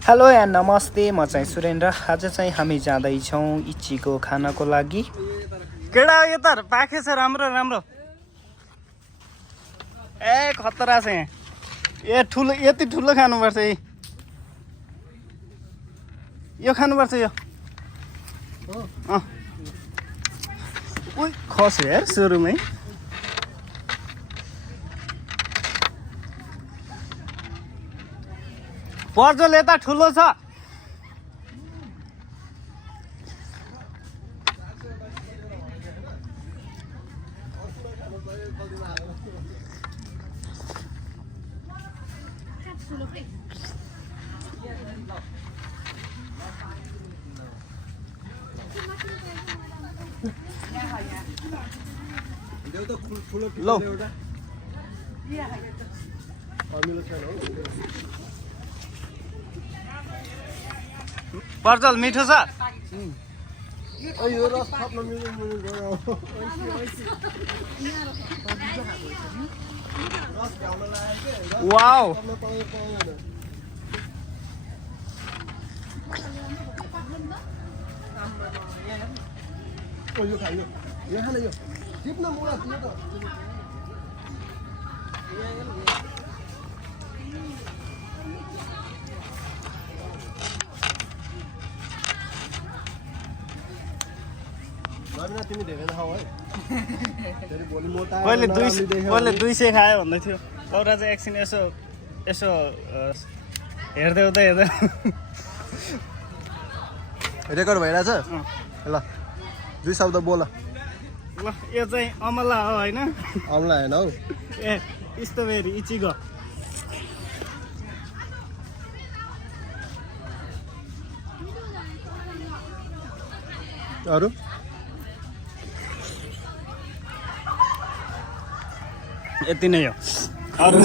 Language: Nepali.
हेलो एन्ड नमस्ते, म चाहिँ सुरेन्द्र। आज चाहिँ हामी जाँदैछौँ इच्चीको खानको लागि। केडा यो त पाखे छ राम्रो राम्रो। ए खतरा छ यहाँ। ए ठुलो यति ठुलो खानुपर्छ है। यो खानुपर्छ यो। उइ खस्यो यार सुरुमै। पर्जोल यता ठुलो छ। लो पर्जल मिठो छ। वाउ पहिले 200 खायो भन्दै थियो। औरा चाहिँ एकछिन यसो यसो हेर्दै उता हेर्दै रेकर्ड भइरहेछ ल 2 शब्द बोल। ल यो चाहिँ अमला हो हैन? अमला हैन हौ। ए स्ट्रबेरी इचिगो। अरु यति नै हो। अरु